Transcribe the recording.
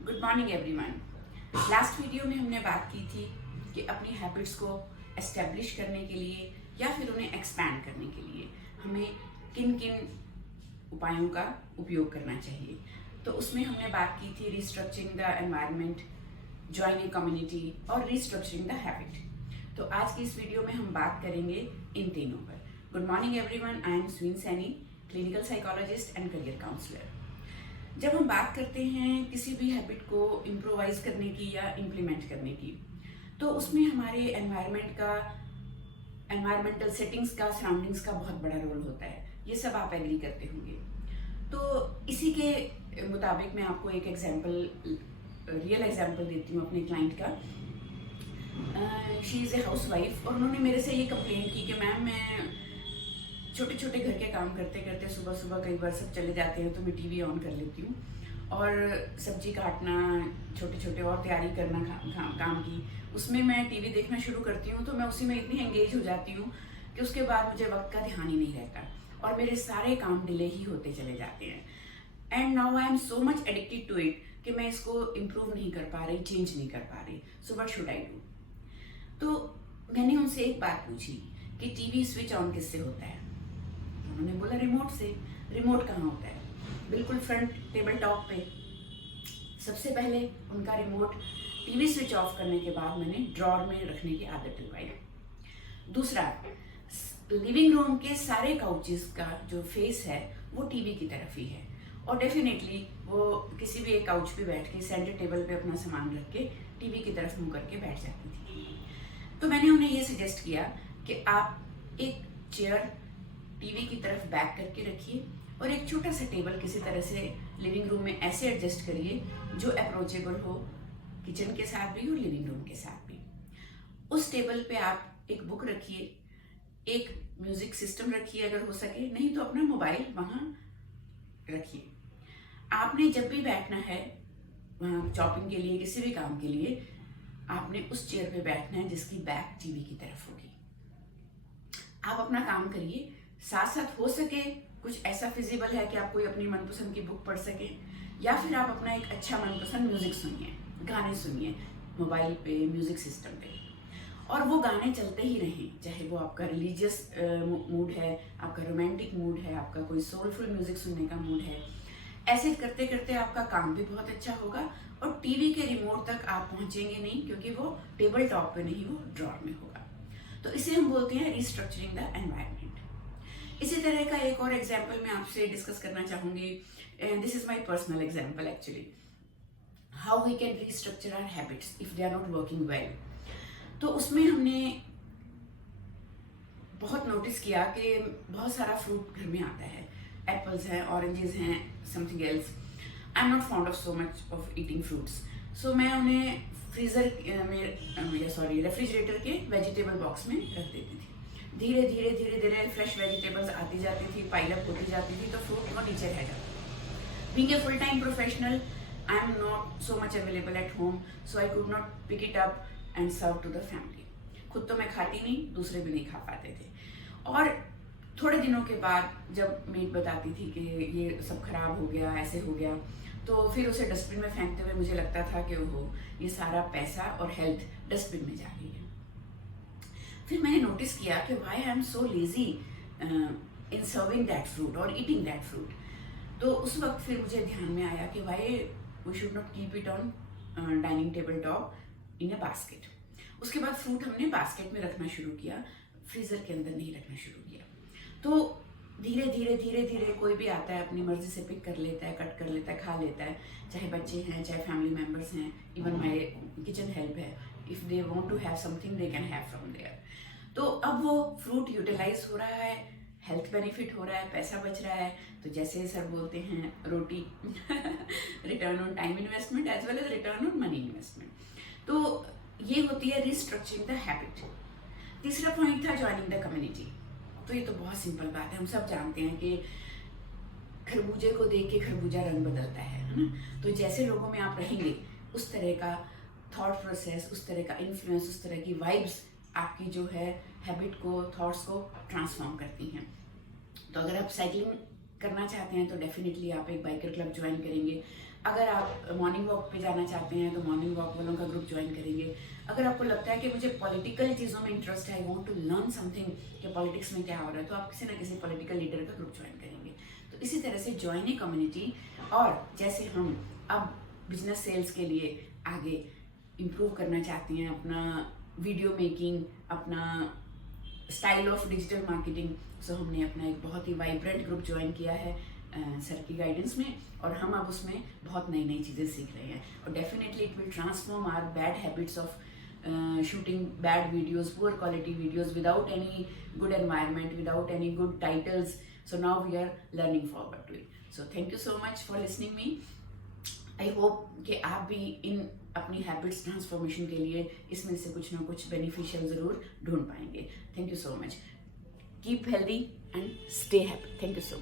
Good morning everyone. Last video में हमने बात की थी कि अपनी हैबिट्स को एस्टेब्लिश करने के लिए या फिर उन्हें एक्सपैंड करने के लिए हमें किन किन उपायों का उपयोग करना चाहिए। तो उसमें हमने बात की थी restructuring the environment, joining community और रिस्ट्रक्चरिंग द हैबिट। तो आज की इस वीडियो में हम बात करेंगे इन तीनों पर। Good morning everyone, I am Sween Saini, clinical psychologist and career counsellor. जब हम बात करते हैं किसी भी हैबिट को इम्प्रोवाइज करने की या इम्प्लीमेंट करने की, तो उसमें हमारे एनवायरमेंटल सेटिंग्स का, सराउंडिंग्स का बहुत बड़ा रोल होता है। ये सब आप एग्री करते होंगे। तो इसी के मुताबिक मैं आपको एक रियल एग्जाम्पल देती हूँ अपने क्लाइंट का। She is a house wife और उन्होंने मेरे से ये कंप्लेन की कि मैम, मैं छोटे छोटे घर के काम करते करते सुबह सुबह कई बार सब चले जाते हैं तो मैं टीवी ऑन कर लेती हूँ और सब्जी काटना, छोटे छोटे और तैयारी करना काम की, उसमें मैं टीवी देखना शुरू करती हूँ। तो मैं उसी में इतनी एंगेज हो जाती हूँ कि उसके बाद मुझे वक्त का ध्यान ही नहीं रहता और मेरे सारे काम डिले ही होते चले जाते हैं। And now I am so much addicted to it कि मैं इसको इम्प्रूव नहीं कर पा रही, चेंज नहीं कर पा रही। So what should I do? तो मैंने उनसे एक बात पूछी कि टीवी स्विच ऑन किससे होता है? उन्होंने बोला रिमोट से। रिमोट कहाँ होता है? बिल्कुल फ्रंट टेबल टॉप पे। सबसे पहले उनका रिमोट टीवी स्विच ऑफ करने के बाद मैंने ड्रॉर में रखने की आदत डलवाई। दूसरा, लिविंग रूम के सारे काउचेस का जो फेस है वो टीवी की तरफ ही है और डेफिनेटली वो किसी भी एक काउच पे बैठ के सेंटर टेबल पे अपना सामान रख के टीवी की तरफ मुंह करके बैठ जाती थी। तो मैंने उन्हें ये सजेस्ट किया कि आप एक चेयर टीवी की तरफ बैक करके रखिए और एक छोटा सा टेबल किसी तरह से लिविंग रूम में ऐसे एडजस्ट करिए जो अप्रोचेबल हो, किचन के साथ भी और लिविंग रूम के साथ भी। उस टेबल पे आप एक बुक रखिए, एक म्यूजिक सिस्टम रखिए अगर हो सके, नहीं तो अपना मोबाइल वहाँ रखिए। आपने जब भी बैठना है वहाँ चॉपिंग के लिए, किसी भी काम के लिए, आपने उस चेयर पे बैठना है जिसकी बैक टीवी की तरफ होगी। आप अपना काम करिए, साथ साथ हो सके कुछ ऐसा फिजिबल है कि आप कोई अपनी मनपसंद की बुक पढ़ सके या फिर आप अपना एक अच्छा मनपसंद म्यूजिक सुनिए, गाने सुनिए मोबाइल पे, म्यूजिक सिस्टम पे, और वो गाने चलते ही रहें। चाहे वो आपका रिलीजियस मूड है, आपका रोमांटिक मूड है, आपका कोई सोलफुल म्यूजिक सुनने का मूड है। ऐसे करते करते आपका काम भी बहुत अच्छा होगा और टीवी के रिमोट तक आप पहुंचेंगे नहीं, क्योंकि वो टेबल टॉप पे नहीं, वो ड्रॉर में होगा। तो इसे हम बोलते हैं रिस्ट्रक्चरिंग द एनवायरनमेंट। इसी तरह का एक और एग्जाम्पल मैं आपसे डिस्कस करना चाहूंगी। This is my personal example actually, how we can restructure our habits if they are not working well. तो उसमें हमने बहुत नोटिस किया कि बहुत सारा फ्रूट घर में आता है, एप्पल्स हैं, ऑरेंजेस हैं, something else. I am not found of so much of eating fruits. So मैं उन्हें रेफ्रिजरेटर के वेजिटेबल बॉक्स में रख देती थी। धीरे धीरे धीरे धीरे फ्रेश वेजिटेबल्स आती जाती थी, पाइलअप होती जाती थी, तो फ्रूट वो नीचे रह जाता। Being a full time professional, I am not so much available at home, so I could not pick it up and serve to the family. खुद तो मैं खाती नहीं, दूसरे भी नहीं खा पाते थे। और थोड़े दिनों के बाद जब मेट बताती थी कि ये सब खराब हो गया, ऐसे हो गया, तो फिर उसे डस्टबिन में फेंकते हुए मुझे लगता था कि ओहो, ये सारा पैसा और हेल्थ डस्टबिन में जा रही है। फिर मैंने नोटिस किया कि why I am so lazy in serving that fruit और ईटिंग दैट फ्रूट। तो उस वक्त फिर मुझे ध्यान में आया कि why we should not keep it on dining table top in a basket. उसके बाद फ्रूट हमने बास्केट में रखना शुरू किया, फ्रीजर के अंदर नहीं रखना शुरू किया। तो धीरे धीरे धीरे धीरे कोई भी आता है अपनी मर्जी से पिक कर लेता है, कट कर लेता है, खा लेता है, चाहे बच्चे हैं, चाहे फैमिली मेम्बर्स हैं, इवन माई किचन हेल्प है। If they want to have something they can have from there. तो अब वो फ्रूट यूटिलाइज हो रहा है, हेल्थ बेनिफिट हो रहा है, पैसा बच रहा है। तो जैसे सर बोलते हैं ROTI return on time investment as well as return on money investment. तो ये होती है रिस्ट्रक्चरिंग द हैबिट। तीसरा पॉइंट था ज्वाइनिंग द कम्युनिटी। तो ये तो बहुत सिंपल बात है, हम सब जानते हैं कि खरबूजे को देख के खरबूजा रंग बदलता है ना। तो जैसे लोगों में आप रहेंगे उस तरह का थॉट प्रोसेस, उस तरह का इन्फ्लुएंस, उस तरह की वाइब्स आपकी जो है हैबिट को, थॉट्स को ट्रांसफॉर्म करती हैं। तो अगर आप साइकिलिंग करना चाहते हैं तो डेफिनेटली आप एक बाइकर क्लब ज्वाइन करेंगे, अगर आप मॉर्निंग वॉक पे जाना चाहते हैं तो मॉर्निंग वॉक वालों का ग्रुप ज्वाइन करेंगे। अगर आपको लगता है कि मुझे पॉलिटिकल चीज़ों में इंटरेस्ट है, I want to learn something कि पॉलिटिक्स में क्या हो रहा है, तो आप किसी ना किसी पॉलिटिकल लीडर का ग्रुप ज्वाइन करेंगे। तो इसी तरह से ज्वाइन ए कम्युनिटी। और जैसे हम अब बिजनेस सेल्स के लिए आगे इम्प्रूव करना चाहते हैं अपना वीडियो मेकिंग, अपना स्टाइल ऑफ डिजिटल मार्केटिंग, सो हमने अपना एक बहुत ही वाइब्रेंट ग्रुप ज्वाइन किया है सर की गाइडेंस में, और हम अब उसमें बहुत नई नई चीज़ें सीख रहे हैं। और definitely it will transform our bad habits of shooting bad videos, poor quality videos without any good environment, without any good titles. So now we are learning forward to it. So thank you so much for listening me. I hope कि आप भी इन अपनी habits transformation के लिए इसमें से कुछ ना कुछ बेनिफिशियल ज़रूर ढूंढ पाएंगे। Thank you so much. Keep healthy and stay happy. Thank you so much.